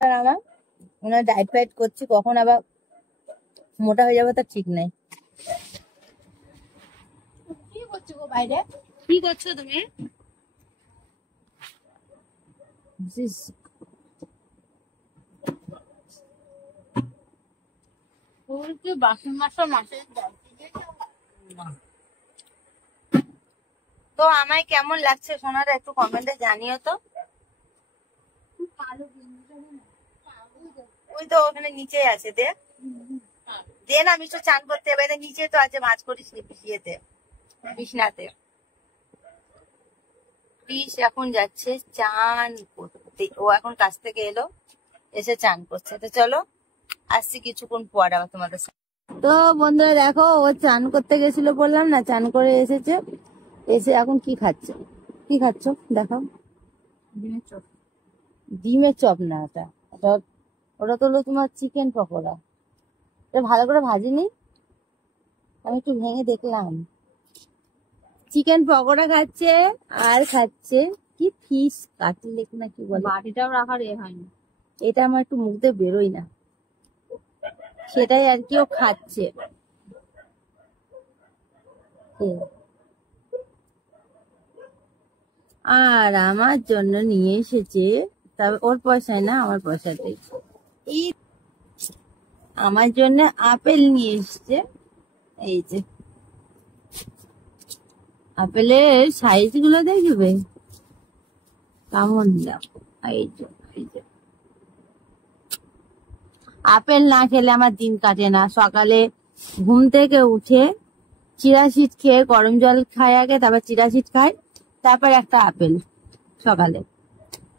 আর আমার ওনার diet fight করছি, কখন আবার মোটা হয়ে যাবো তার ঠিক নাই। কি করছো গো বাইরে? কি করছো তুমি? বাসন মাসন মাসে তো আমায় কেমন লাগছে সোনাটা একটু কমেন্টে জানিও তো। ওই তো ওখানে নিচে আছে, দে দে না, আমি তো চান করতে হবে, নিচে তো আছে, মাছ করিস নি ইয়েতে বিছনাতে। পিস এখন যাচ্ছে চান করতে, ও এখন কাছ থেকে এলো, এসে চান করছে। তো চলো আসছি কিছুক্ষণ পর আবার তোমাদের সাথে। তো বন্ধুরা দেখো, ও চান করতে গেছিল বললাম না, চান করে এসেছে, এসে এখন কি খাচ্ছে? কি খাচ্ছ দেখাও। ডিমের চপ। ডিমের চপ না, ওটা ওটা ওটা তো হলো তোমার চিকেন পকোড়া। এটা ভালো করে ভাজিনি, আমি একটু ভেঙে দেখলাম। চিকেন পকোড়া খাচ্ছে, আর খাচ্ছে কি ফিশ কাটলেট না কি বলে, বাটিটাও রাখার এ হয়নি। এটা আমার একটু মুখ দিয়ে বেরোই না, সেটাই আর কি ও খাচ্ছে। আর আমার জন্য নিয়ে এসেছে, তবে ওর পয়সায় না, আমার পয়সাতেই, এই আমার জন্য আপেল নিয়ে এসেছে। এই যে আপেলের সাইজ গুলো দেখবে কেমন, দেখো এই যে, এই যে আপেল না খেলে আমার দিন কাটে না। সকালে ঘুম থেকে উঠে চিরা সিড খেয়ে গরম জল খাই আগে, তারপর চিরা সিড খাই, তারপর একটা আপেল সকালে,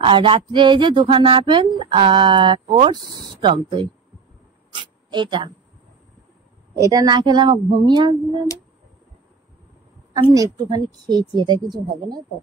আর রাত্রে এই যে দুখানা আপেল আর ওটস টক দই। এটা এটা না খেলে আমার ঘুমিয়ে আসবে না। আমি না একটুখানি খেয়েছি, এটা কিছু হবে না তো।